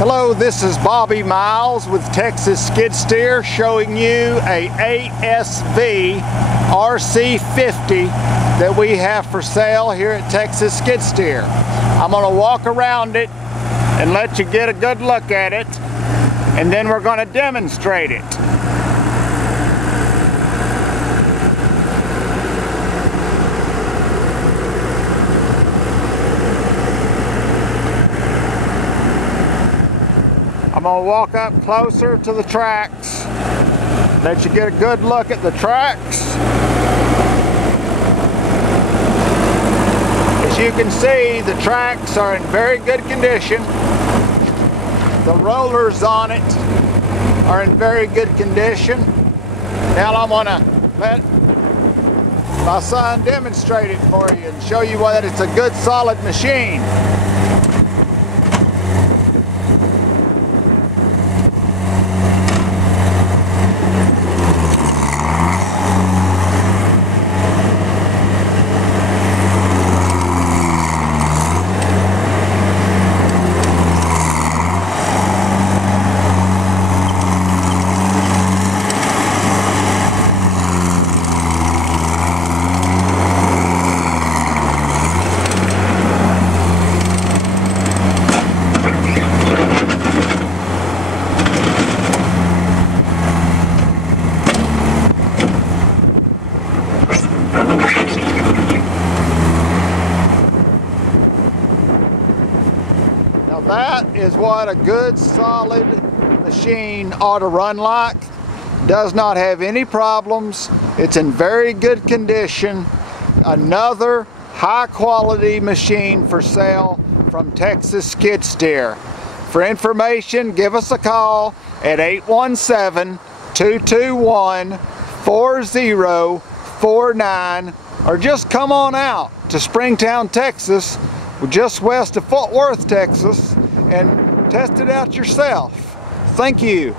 Hello, this is Bobby Miles with Texas Skid Steer showing you a Asv Rc50 that we have for sale here at Texas Skid Steer. I'm going to walk around it and let you get a good look at it, and then we're going to demonstrate it. I'm going to walk up closer to the tracks, let you get a good look at the tracks. As you can see, the tracks are in very good condition. The rollers on it are in very good condition. Now I'm going to let my son demonstrate it for you and show you that it's a good solid machine. Now that is what a good solid machine ought to run like. Does not have any problems. It's in very good condition. Another high quality machine for sale from Texas Skid Steer. For information, give us a call at 817-221-4049 or just come on out to Springtown, Texas, just west of Fort Worth, Texas, and test it out yourself. Thank you.